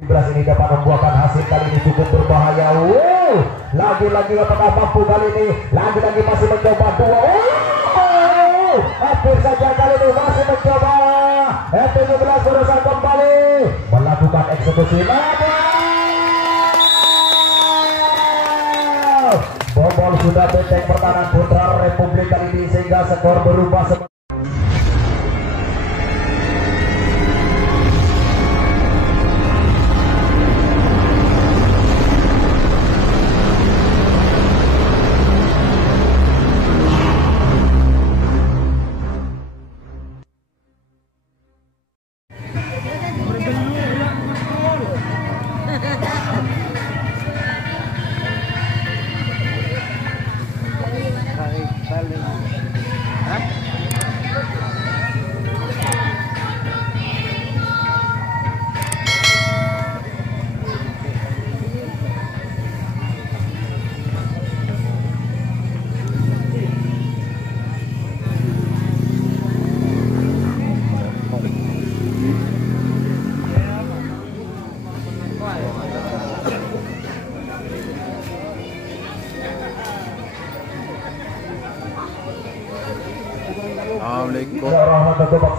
Beras ini dapat membuahkan hasil kali ini cukup berbahaya. Lagi-lagi apakah mampu kali ini? Lagi-lagi masih mencoba dua. Hampir saja kali ini masih mencoba. F17 berusaha kembali melakukan eksekusi. Bobol sudah benteng pertahanan Putra Republik kali ini sehingga skor berubah.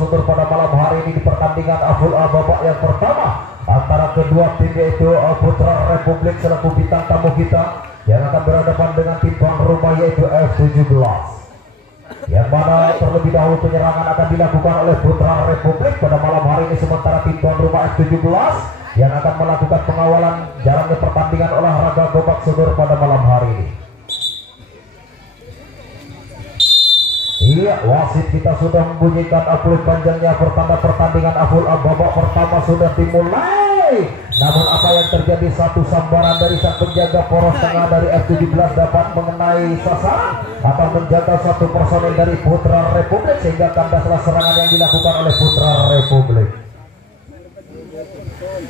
Sundur pada malam hari ini di pertandingan Aful babak yang pertama antara kedua tim yaitu Putra Republik selaku bintang tamu kita yang akan berhadapan dengan tim tuan rumah yaitu F17, yang mana terlebih dahulu penyerangan akan dilakukan oleh Putra Republik pada malam hari ini, sementara tim tuan rumah F17 yang akan melakukan pengawalan jalannya pertandingan olahraga gobak sundur pada malam hari ini. Iya, wasit kita sudah membunyikan aplaus panjangnya pertanda pertandingan Aful babak pertama sudah dimulai. Namun apa yang terjadi, satu sambaran dari sang penjaga poros tengah dari F17 dapat mengenai sasaran atau menjaga satu personil dari Putra Republik sehingga kandaslah serangan yang dilakukan oleh Putra Republik.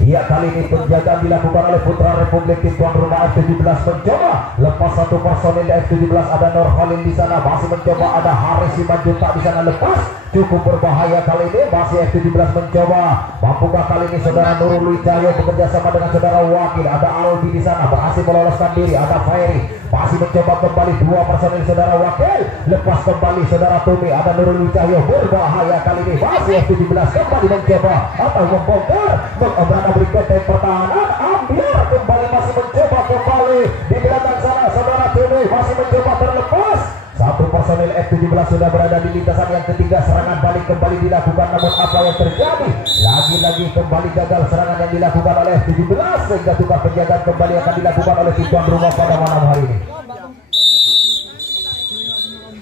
Iya, kali ini penjagaan dilakukan oleh Putra Republik. Tim tuan rumah F17 mencoba lepas satu personil F17, ada Nurholin di sana masih mencoba, ada Haris Simanjuntak di sana lepas, cukup berbahaya kali ini. Masih F17 mencoba, mampukah kali ini saudara Nurul Wijaya bekerja sama dengan saudara Wakil, ada Albi di sana berhasil meloloskan diri, ada Fairi masih mencoba kembali, dua personil saudara Wakil lepas kembali, saudara Tumi, ada Nurul Wijaya berbahaya kali ini. Masih F17 kembali mencoba atau membongkar berada berikutnya pertahanan, ambil kembali masih mencoba kembali di belakang sana saudara Tumi masih mencoba terlepas. Satu personil F17 sudah berada di lintasan yang ketiga, serangan balik kembali dilakukan, namun apa yang terjadi? Lagi-lagi kembali gagal serangan yang dilakukan oleh F17 sehingga tukar penjagaan kembali akan dilakukan oleh tim tuan rumah pada malam hari ini.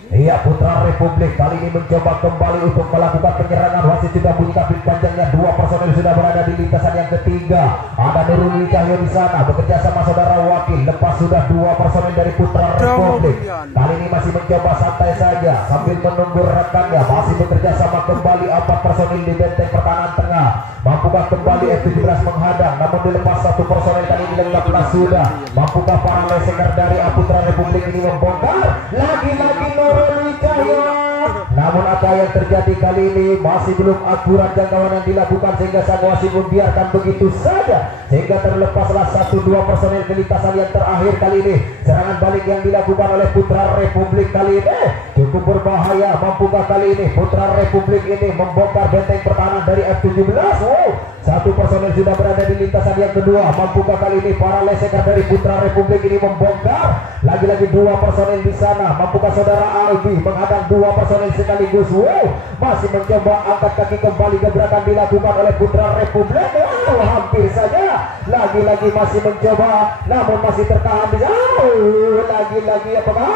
Iya, Putra Republik kali ini mencoba kembali untuk melakukan penyerangan. Wasit sudah bunyi tablik panjangnya, dua personil sudah berada di lintasan yang ketiga, ada Nurul Wijaya di sana bekerja sama saudara Wakil, lepas sudah dua personil dari Putra Republik. Kali ini masih mencoba santai saja sambil menunggu rekannya, masih bekerja sama kembali empat personil di benteng pertahanan tengah. Mampukah kembali F17 menghadang, namun dilepas satu personil kali ini lengkaplah sudah. Mampukah para leseker dari Putra Republik ini membongkar? Lagi-lagi Nurul Wijaya. Namun apa yang terjadi kali ini masih belum akurat jangkauan yang dilakukan sehingga sang wasit membiarkan begitu saja sehingga terlepaslah satu dua personil ke lintasan yang terakhir kali ini. Serangan balik yang dilakukan oleh Putra Republik kali ini cukup berbahaya. Mampukah kali ini Putra Republik ini membongkar benteng pertahanan dari F17? Satu personil sudah berada di lintasan yang kedua. Mampukah kali ini para leseker dari Putra Republik ini membongkar? Lagi-lagi dua personil di sana. Mampukah saudara Albi menghadang dua personil sekaligus? Masih mencoba angkat kaki kembali, gebrakan dilakukan oleh Putra Republik. Hampir saja. Lagi-lagi masih mencoba, namun masih tertahan di sana. Lagi-lagi apakah?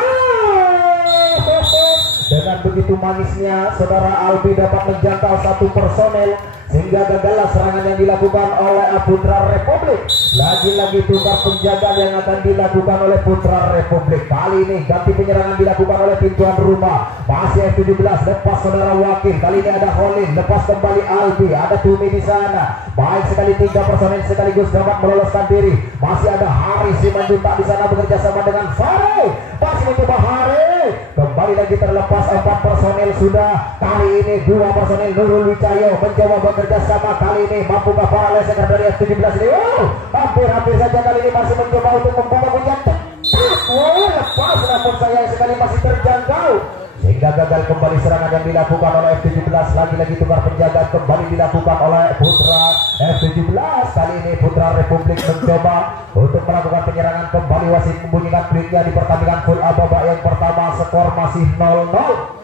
Dengan begitu manisnya saudara Albi dapat menjangkau satu personel sehingga gagallah serangan yang dilakukan oleh Putra Republik. Lagi-lagi tukar penjagaan yang akan dilakukan oleh Putra Republik. Kali ini ganti penyerangan dilakukan oleh tim tuan rumah. Masih F17 lepas saudara Wakil. Kali ini ada Holin, lepas kembali Albi, ada Tumi di sana. Baik sekali, tiga personel sekaligus dapat meloloskan diri. Masih ada Haris Simanjuntak di sana bekerja sama dengan Fare. Masih mencoba Hari. Kembali lagi terlepas empat personel sudah. Kali ini dua personel Nurul Wijaya mencoba bekerja bekerja sama kali ini. Mampukah para leseker dari F17 ini? Hampir saja kali ini masih mencoba untuk membuka punya lepas, namun sayang sekali masih terjangkau sehingga gagal kembali serangan yang dilakukan oleh F17. Lagi-lagi tukar penjagaan kembali dilakukan oleh Putra F17. Kali ini Putra Republik mencoba untuk melakukan penyerangan kembali. Wasit membunyikan peliknya di pertandingan full A babak yang pertama. Skor masih 0-0.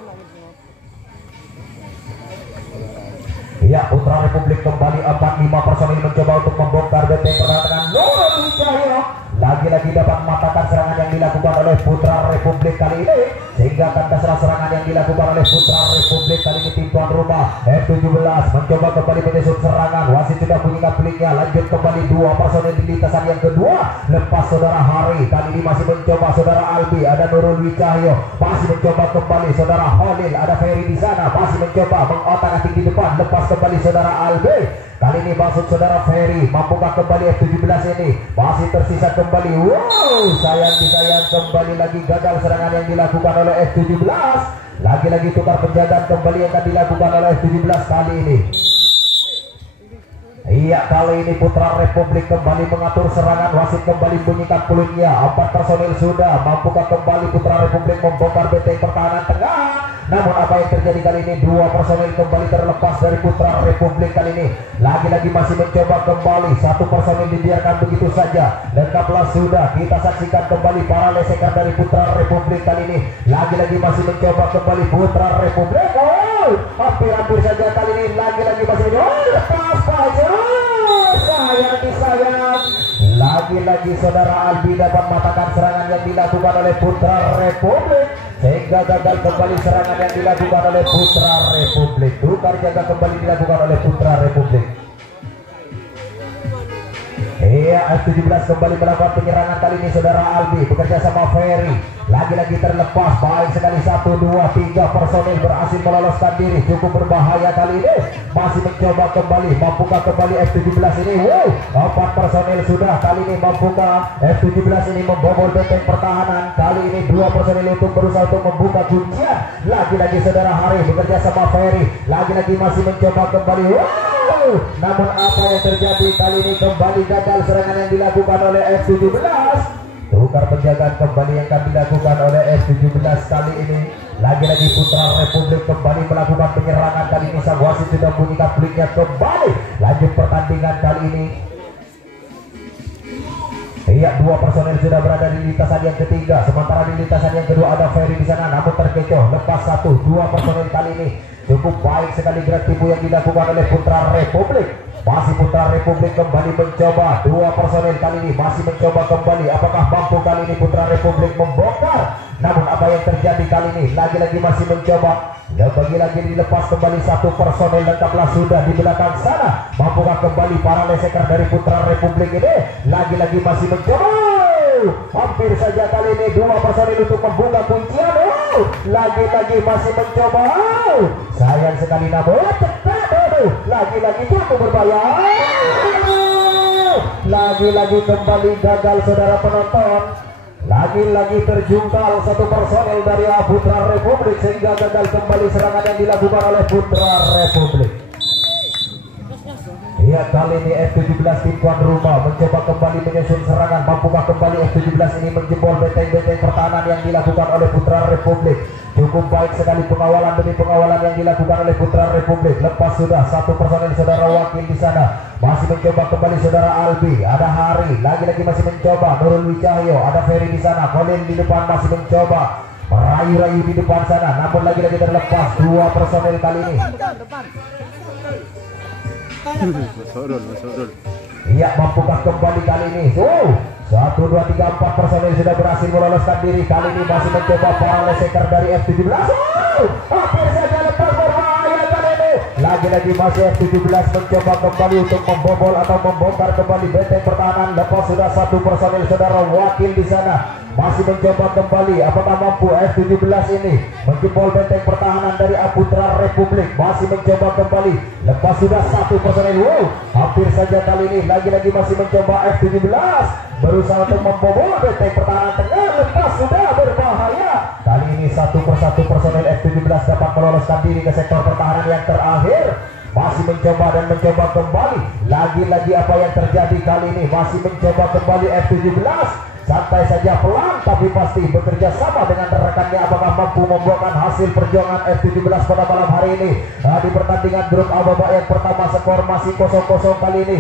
Ya, Putra Republik kembali 45 personil mencoba untuk membongkar benteng pertahanan. Nurul Wijaya lagi-lagi dapat mematahkan serangan yang dilakukan oleh Putra Republik kali ini, sehingga tanda serangan yang dilakukan oleh Putra Republik kali ini tim tuan rumah F17 mencoba kembali menyusun serangan. Wasit sudah bunyikan peliknya. Lanjut kembali 2 personil di lintasan yang kedua. Lepas saudara Hari, kali ini masih mencoba saudara Albi, ada Nurul Wijaya masih mencoba kembali saudara Holil, ada Ferry di sana masih mencoba mengotak-atik di depan. Lepas kembali saudara Albi, kali ini maksud saudara Ferry. Mampukah kembali F17 ini? Masih tersisa kembali. Sayang kembali lagi gagal serangan yang dilakukan oleh F17. Lagi-lagi tukar penjagaan kembali yang akan dilakukan oleh F17 kali ini. Iya, kali ini Putra Republik kembali mengatur serangan. Wasit kembali bunyikan peluitnya. 4 personil sudah. Mampukah kembali Putra Republik membongkar benteng pertahanan tengah? Namun apa yang terjadi kali ini? 2 personil kembali terlepas dari Putra Republik kali ini. Lagi-lagi masih mencoba kembali. 1 personil dibiarkan begitu saja. Lengkaplah sudah. Kita saksikan kembali para lesekan dari Putra Republik kali ini. Lagi-lagi masih mencoba kembali Putra Republik. Hampir saja kali ini. Lagi-lagi masih lepas saja. Sayang. Lagi-lagi saudara Albi dapat mengatakan serangan yang dilakukan oleh Putra Republik, sehingga gagal kembali serangan yang dilakukan oleh Putra Republik. Tukar jaga kembali dilakukan oleh Putra Republik. Iya, F17 kembali melakukan penyerangan kali ini saudara Albi bekerja sama Ferry. Lagi-lagi terlepas. Baik sekali 1, 2, 3 personil berhasil meloloskan diri. Cukup berbahaya kali ini. Masih mencoba kembali. Mampukah kembali F17 ini? 4 personil sudah. Kali ini mampukah F17 ini membobol benteng pertahanan? Kali ini 2 personil untuk berusaha untuk membuka kuncian. Lagi-lagi saudara Hari bekerja sama Ferry. Lagi-lagi masih mencoba kembali. Namun apa yang terjadi kali ini? Kembali gagal serangan yang dilakukan oleh F17. Tukar penjagaan kembali yang akan dilakukan oleh F17 kali ini. Lagi-lagi Putra Republik kembali melakukan penyerangan kali ini. Sang wasit sudah bunyikan peliknya kembali. Lanjut pertandingan kali ini. Iya, 2 personel sudah berada di lintasan yang ketiga. Sementara di lintasan yang kedua ada Ferry di sana, namun terkecoh. Lepas 1, 2 personel kali ini. Cukup baik sekali gerak tipu yang dilakukan oleh Putra Republik. Masih Putra Republik kembali mencoba. 2 personel kali ini masih mencoba kembali. Apakah mampu kali ini Putra Republik membongkar? Namun apa yang terjadi kali ini? Lagi-lagi masih mencoba. Lagi-lagi dilepas kembali 1 personel. Lengkaplah sudah di belakang sana. Mampukah kembali para leseker dari Putra Republik ini? Lagi-lagi masih mencoba. Hampir saja kali ini 2 personel untuk membuka kuncian. Lagi-lagi masih mencoba. Sayang sekali namun cepat. Lagi-lagi cukup berbahaya. Lagi-lagi kembali gagal saudara penonton. Lagi-lagi terjungkal 1 personel dari Putra Republik, sehingga gagal kembali serangan yang dilakukan oleh Putra Republik. Ya, kali ini F17 tim tuan rumah mencoba kembali menyusun serangan. Mampukah kembali F17 ini menjebol benteng-benteng pertahanan yang dilakukan oleh Putra Republik? Cukup baik sekali pengawalan demi pengawalan yang dilakukan oleh Putra Republik. Lepas sudah 1 personel saudara wakil di sana. Masih mencoba kembali saudara Albi, ada Hari, lagi-lagi masih mencoba Nurul Wijaya, ada Ferry di sana. Colin di depan masih mencoba merayu-rayu di depan sana, namun lagi-lagi terlepas 2 personel kali ini. Iya, mampukah kembali kali ini? 1, 2, 3, 4 personel sudah berhasil meloloskan diri. Kali ini masih mencoba para leseker dari F17. Hampir saja lepas berbahaya kali ini. Lagi-lagi masih F17 mencoba kembali untuk membobol atau membongkar kembali benteng pertahanan. Lepas sudah 1 personel saudara wakil di sana. Masih mencoba kembali. Apakah mampu F17 ini menjebol benteng pertahanan dari Putra Republik? Masih mencoba kembali. Lepas sudah 1 personel. Hampir saja kali ini. Lagi-lagi masih mencoba F17 berusaha untuk membobol benteng pertahanan tengah. Lepas sudah berbahaya. Kali ini 1 persatu personel F17 dapat meloloskan diri ke sektor pertahanan yang terakhir. masih mencoba dan mencoba kembali. Lagi-lagi apa yang terjadi kali ini, masih mencoba kembali F17. Santai saja, pelan tapi pasti bekerja sama dengan rekannya. Apakah mampu membuahkan hasil perjuangan F17 pada malam hari ini? Di pertandingan grup A babak yang pertama, skor masih 0-0 kali ini.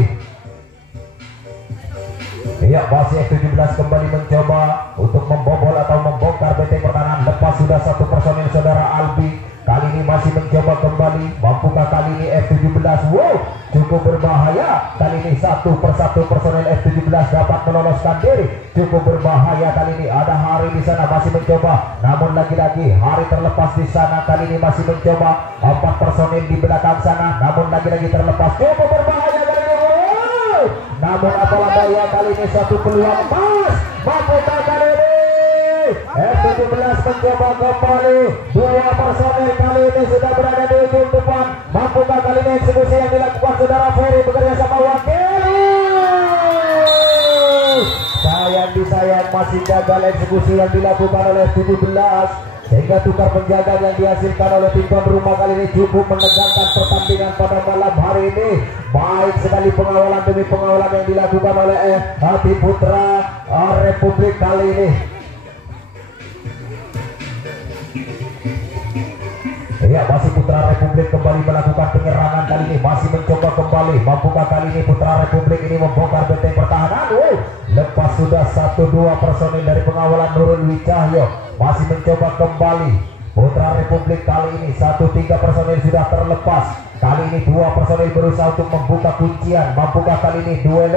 Iya, masih F17 kembali mencoba untuk membobol atau membongkar benteng pertahanan. Lepas sudah satu personil saudara Albi. Kali ini masih mencoba kembali. Mampukah kali ini F17? Wow, cukup berbahaya. Kali ini satu persatu personel F17 dapat meloloskan diri. Cukup berbahaya kali ini. Ada Hari di sana masih mencoba. Namun lagi-lagi Hari terlepas di sana. Kali ini masih mencoba. 4 personil di belakang sana. Namun lagi-lagi terlepas. Cukup berbahaya kali ini. Wow. Namun apalah daya, kali ini satu peluang emas. Mampukah kali ini F17 mencoba kembali. 2 personil kali ini sudah berada di ujung depan. Mampukah kali ini eksekusi yang dilakukan saudara Ferry bekerja sama wakil? Sayang disayang, masih gagal eksekusi yang dilakukan oleh F17, sehingga tukar penjaga yang dihasilkan oleh tim tuan rumah kali ini cukup menegangkan pertandingan pada malam hari ini. Baik sekali pengawalan demi pengawalan yang dilakukan oleh Hati Putra Republik kali ini. Ya, masih Putra Republik kembali melakukan penyerangan kali ini, masih mencoba kembali. Mampukah kali ini Putra Republik ini membongkar benteng pertahanan? Lepas sudah 1-2 personil dari pengawalan Nurul Wicahyo, masih mencoba kembali. Putra Republik kali ini 1-3 personil sudah terlepas. Kali ini 2 personil berusaha untuk membuka kuncian. Mampukah kali ini duel?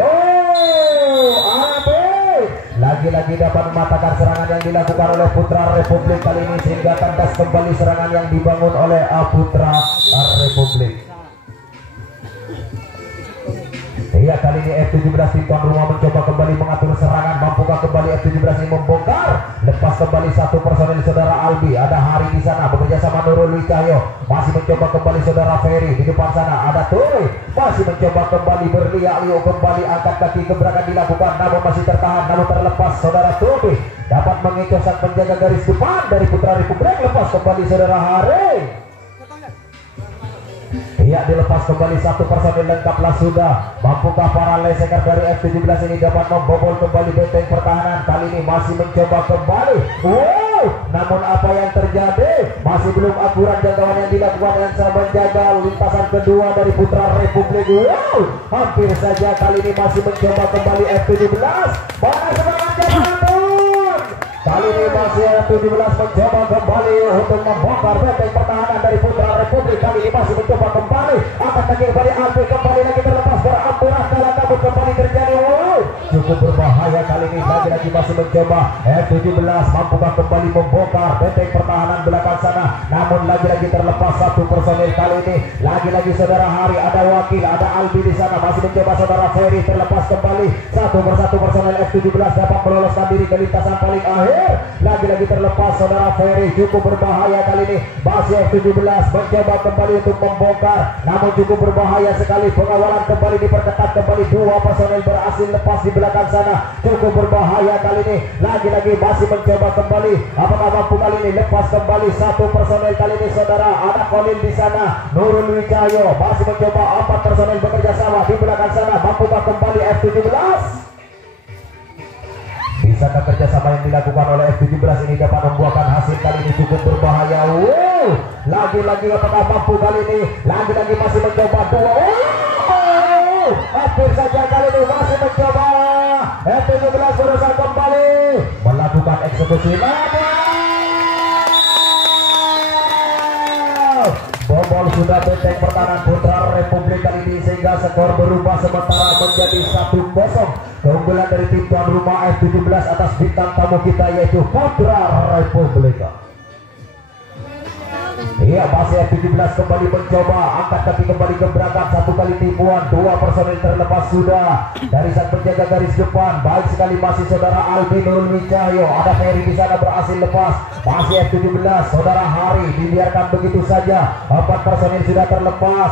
Lagi-lagi dapat mematahkan serangan yang dilakukan oleh Putra Republik kali ini, sehingga kandas kembali serangan yang dibangun oleh Putra Republik. Iya, kali ini F17 tim tuan rumah mencoba kembali mengatur serangan. Mampukah kembali F17 ini membongkar? Lepas kembali 1 personil saudara Albi. Ada Hari di sana bekerja sama Nurul Wicahyo. Masih mencoba kembali saudara Ferry. Di depan sana ada Turi. Masih mencoba kembali berliak-liuk kembali, angkat kaki gebrakan dilakukan, namun masih tertahan, namun terlepas saudara Turi. Dapat mengecoh sang penjaga garis depan dari Putra Republik. Lepas kembali saudara Hari. Iya, dilepas kembali 1 personil lengkaplah sudah. Mampukah para leseker dari F17 ini dapat membobol kembali benteng pertahanan? Kali ini masih mencoba kembali. Wow, namun apa yang terjadi? Masih belum akurat jangkauan yang dilakukan dan saya menjaga lintasan kedua dari Putra Republik. Wow, hampir saja kali ini masih mencoba kembali F17. Mana semangatnya teman-teman? Kali ini masih F17 mencoba kembali untuk membongkar benteng pertahanan dari Putra Republik. Kali ini masih mencoba kembali, akan lagi kembali Albi, kembali lagi terlepas beramburan dalam kabut kembali terjadi. Wow, cukup berbahaya kali ini. Lagi-lagi masih mencoba F17. Mampukah kembali membongkar benteng pertahanan belakang sana? Namun lagi-lagi terlepas 1 personil kali ini. Lagi-lagi saudara Hari, ada Wakil, ada Albi di sana. Masih mencoba saudara Ferry, terlepas kembali. 1 persatu personil F17 dapat meloloskan diri ke lintasan paling akhir. Lagi-lagi terlepas saudara Ferry. Cukup berbahaya kali ini. Masih F17 mencoba kembali untuk membongkar, namun cukup berbahaya sekali. Pengawalan kembali diperketat kembali. 2 personil berhasil lepas di belakang sana. Cukup berbahaya kali ini. Lagi-lagi masih mencoba kembali. Apakah mampu kali ini? Lepas kembali 1 personil kali ini saudara. Ada Kolil di sana, Nurul Wicahyo masih mencoba. 4 personil bekerja sama di belakang sana. Mampukah kembali F17? Bisakah kerjasama yang dilakukan oleh F17 ini dapat membuahkan hasil? Kali ini cukup berbahaya. Wow, lagi-lagi apakah mampu kali ini? Lagi-lagi masih mencoba 2. Wow, hampir saja kali ini masih mencoba. F17 berusaha kembali melakukan eksekusi. Bobol sudah benteng pertahanan Putra Republik kali ini, sehingga skor berubah sementara menjadi 1-0. Keunggulan dari tim tuan rumah F17 atas bintang tamu kita yaitu Putra Republik. Iya, masih F17 kembali mencoba, angkat kaki kembali ke belakang, 1 kali tipuan, 2 personil terlepas sudah dari sang penjaga garis depan. Baik sekali, masih saudara Albi Nurul Wicahyo, ada Ferry di sana berhasil lepas. Masih F17 saudara Hari, dibiarkan begitu saja. 4 personil sudah terlepas.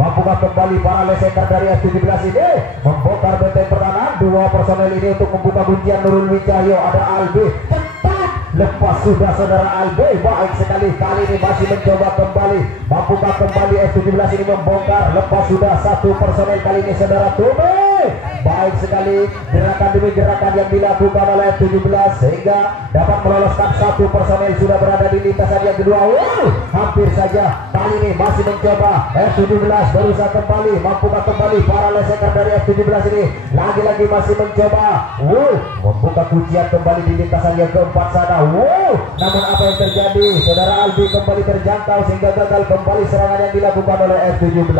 Mampukah kembali para leseker dari F17 ini membongkar benteng pertahanan? 2 personil ini untuk membuka kuncian Nurul Wicahyo, ada Albi. lepas sudah saudara Albe. Baik sekali, kali ini masih mencoba kembali. Mampukah kembali F17 ini membongkar? Lepas sudah satu personel, kali ini saudara Tumi. Baik sekali, gerakan demi gerakan yang dilakukan oleh F17 sehingga dapat meloloskan satu personel sudah berada di lintasan yang kedua. Hampir saja, kali ini masih mencoba F17 berusaha kembali. Mampukah kembali para leseker dari F17 ini? Lagi-lagi masih mencoba membuka kuncian kembali di lintasan yang keempat sana. Namun apa yang terjadi? Saudara Albi kembali terjangkau sehingga gagal kembali serangan yang dilakukan oleh F17.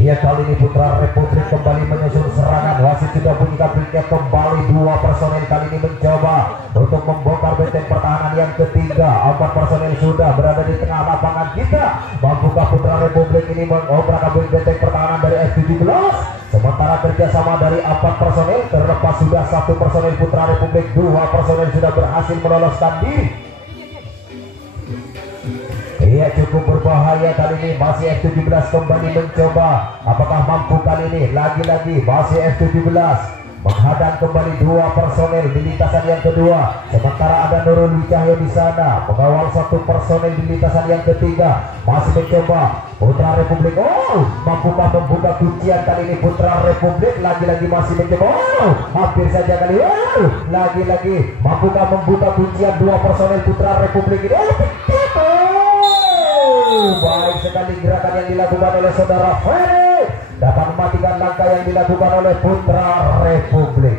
Iya, kali ini Putra Republik kembali menyusun serangan. Wasit sudah bunyikan berikutnya kembali. Dua personel kali ini mencoba untuk membongkar benteng pertahanan yang ketiga. 4 personel sudah berada di tengah lapangan kita. Mampukah Putra Republik ini mengobrak benteng pertahanan dari F17? Sementara kerjasama dari 4 personel, terlepas sudah 1 personel Putra Republik, 2 personel sudah berhasil meloloskan diri. Iya, cukup berbahaya kali ini. Masih F17 kembali mencoba. Apakah mampu kali ini? Lagi-lagi masih F17 menghadang kembali 2 personel di lintasan yang kedua. Sementara ada Nurul Wicahyo di sana mengawal 1 personel di lintasan yang ketiga. Masih mencoba Putra Republik. Mampukah membuka kuncian kali ini Putra Republik? Lagi-lagi masih mencoba. Hampir saja kali. Lagi-lagi mampukah membuka kuncian 2 personel Putra Republik ini? Baik sekali gerakan yang dilakukan oleh saudara Ferry dapat mematikan langkah yang dilakukan oleh Putra Republik.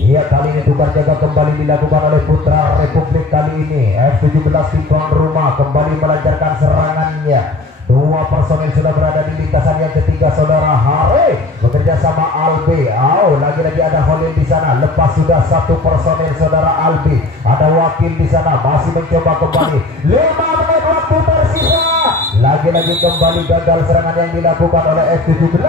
Iya, kali ini tukar jaga kembali dilakukan oleh Putra Republik. Kali ini F17 di tuan rumah kembali melancarkan serangannya. 2 personel sudah berada di lintasan yang ketiga. Saudara Hari bekerja sama Albi. Lagi-lagi ada Holil di sana. Lepas sudah 1 personel saudara Albi. Ada Wakil di sana masih mencoba kembali. 5 menit waktu tersisa. Lagi-lagi kembali gagal serangan yang dilakukan oleh F17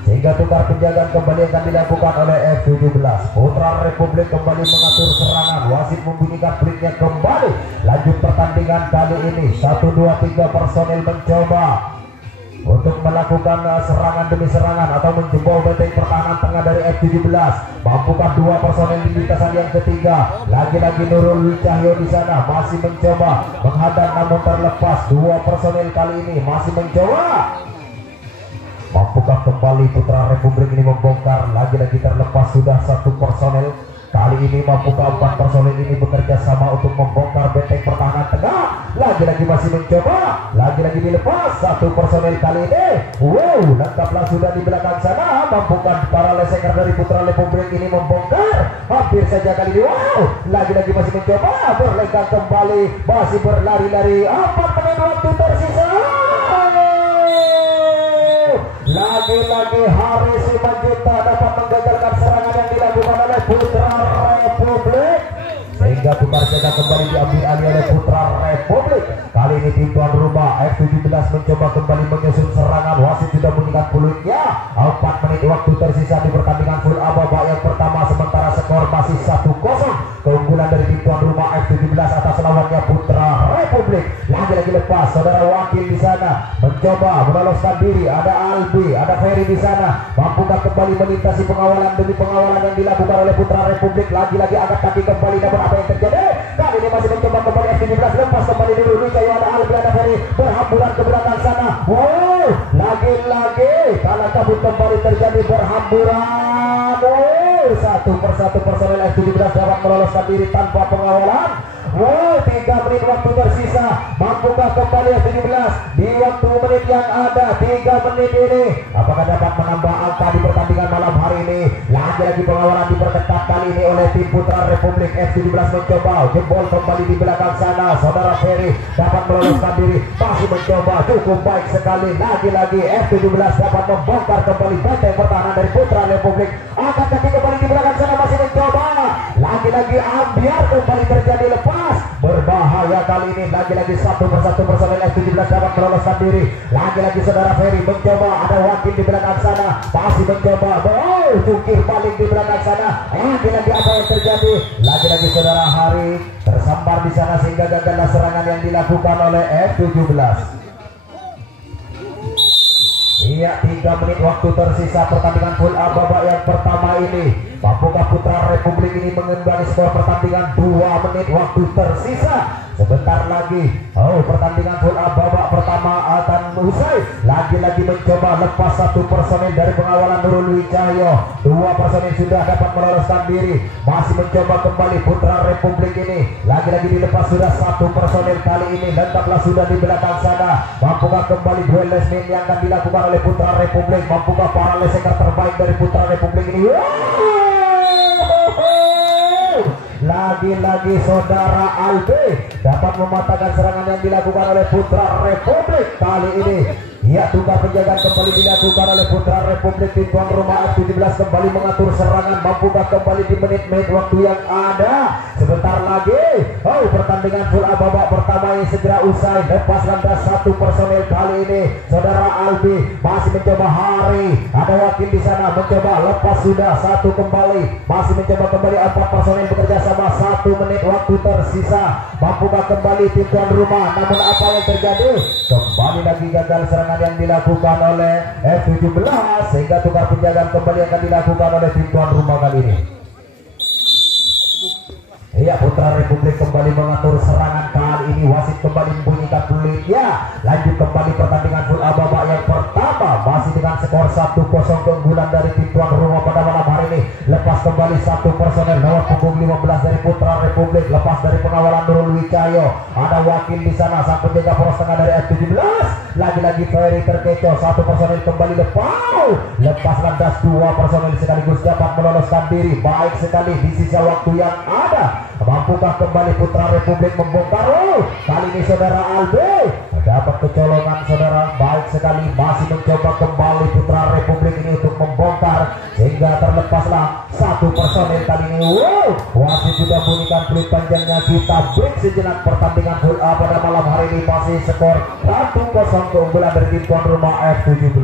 sehingga tukar penjagaan kembali akan dilakukan oleh F17. Putra Republik kembali mengatur serangan. Wasit membunyikan berikutnya kembali. Lanjut pertandingan kali ini 1, 2, 3 personel mencoba untuk melakukan serangan demi serangan atau menjebol benteng pertahanan tengah dari F17. Mampukah 2 personel di lintasan yang ketiga? Lagi-lagi Nurul Wicahyo di sana masih mencoba menghadang namun terlepas. 2 personel kali ini masih mencoba. Mampukah kembali Putra Republik ini membongkar? Lagi-lagi terlepas sudah 1 personel. Kali ini mampukah 4 personel ini bekerja sama untuk membongkar benteng pertahanan tengah? Lagi-lagi masih mencoba. Lagi-lagi dilepas 1 personel kali ini. Lengkaplah sudah di belakang sana. Mampukah para leseker dari Putra Republik ini membongkar? Hampir saja kali ini. Lagi-lagi masih mencoba berlenggang kembali. Masih berlari-lari. 4 menit waktu tersisa. Lagi-lagi Hari Simanjunta dapat menggagalkan serangan yang dilakukan oleh Putra Republik sehingga tukar jaga kembali diambil alih oleh Putra Republik. Kali ini tim tuan rumah F17 mencoba kembali menyusun serangan. Wasit sudah bunyikan peluitnya. 4 menit waktu tersisa di pertandingan full babak yang pertama. Sementara skor masih 1-0. Keunggulan dari tim tuan rumah F17 atas lawannya Putra Republik. Lagi-lagi lepas. Saudara Wakil di sana mencoba meloloskan diri. Ada Albi, ada Ferry di sana. Mampukah kembali melintasi pengawalan demi pengawalan yang dilakukan oleh Putra Republik? Lagi-lagi angkat kaki kembali. Namun apa yang terjadi? Kali ini masih mencoba kembali F17. Lepas kembali dulu. Ada Albi, ada Ferry berhamburan ke belakang sana. Lagi-lagi kalah kabut kembali terjadi berhamburan. 1 persatu personel F17 dapat meloloskan diri tanpa pengawalan. 3 menit waktu tersisa. Mampukah kembali F17 di waktu menit yang ada 3 menit ini? Apakah dapat menambah angka di pertandingan malam hari ini? Lagi-lagi pengawalan diperketat kali ini oleh tim Putra Republik. F17 mencoba jebol kembali di belakang sana. Saudara Ferry dapat meloloskan diri. Masih mencoba cukup baik sekali. Lagi-lagi F17 dapat membongkar kembali benteng pertahanan dari Putra Republik. Angkat kaki kembali di belakang sana. Masih mencoba. Lagi-lagi ambiar kembali terjadi lepas. Berbahaya kali ini. Lagi-lagi 1 persatu personel F17 dapat meloloskan diri. Lagi-lagi saudara Ferry mencoba. Ada Wakil di belakang sana. Masih mencoba. Jungkir balik di belakang sana. Lagi-lagi apa yang terjadi? Lagi-lagi saudara Hari tersambar di sana sehingga gagallah serangan yang dilakukan oleh F17. Iya, 3 menit waktu tersisa pertandingan full A babak yang pertama ini. Mampukah Putra Republik ini mengimbangi skor pertandingan? 2 menit waktu tersisa. Sebentar lagi, pertandingan full A babak pertama akan usai. Lagi-lagi mencoba lepas satu personil dari pengawalan Nurul Wijaya. 2 personil sudah dapat meloloskan diri. Masih mencoba kembali Putra Republik ini. Lagi-lagi dilepas sudah satu personil, kali ini lengkaplah sudah di belakang sana. Mampukah kembali duel lesmin yang akan dilakukan oleh Putra Republik? Mampukah para leseker terbaik dari Putra Republik ini? Lagi-lagi saudara Albe dapat mematahkan serangan yang dilakukan oleh Putra Republik kali ini. Ya, tukar penjagaan kembali dilakukan oleh Putra Republik. Tim tuan rumah F17 kembali mengatur serangan. Mampukah kembali di menit-menit waktu yang ada? Sebentar lagi, pertandingan full A babak pertama yang segera usai. Lepas landas satu personel kali ini. Saudara Albi masih mencoba Hari. Ada wakil di sana mencoba lepas sudah satu kembali. Masih mencoba kembali 4 personel bekerja sama. 1 menit waktu tersisa. Mampukah kembali tim tuan rumah? Namun apa yang terjadi? Kembali lagi gagal serangan yang dilakukan oleh F17 sehingga tukar penjagaan kembali akan dilakukan oleh tim tuan rumah kali ini. Iya, Putra Republik kembali mengatur serangan kali ini. Wasit kembali membunyikan peluitnya. Lanjut kembali pertandingan full A babak yang pertama masih dengan skor 1-0 keunggulan dari tim tuan rumah pada malam hari ini. Lepas kembali satu personel nomor punggung 15 dari Putra Republik, lepas dari pengawalan Nurul Wijaya. Ada wakil di sana sang penjaga poros tengah dari F17. Lagi-lagi Ferry terkecoh, satu personel kembali lepas landas 2 personel sekaligus dapat meloloskan diri. Baik sekali di sisa waktu yang ada. Mampukah kembali Putra Republik membongkar? Kali ini saudara Albe dapat kecolongan saudara. Baik sekali, masih mencoba kembali Putra Republik ini untuk membongkar sehingga terlepaslah satu personel kali ini. Wasit sudah bunyikan peluit panjangnya. Kita break sejenak pertandingan full A pada malam hari ini. Masih skor 1-0 keunggulan dari tim tuan rumah F17.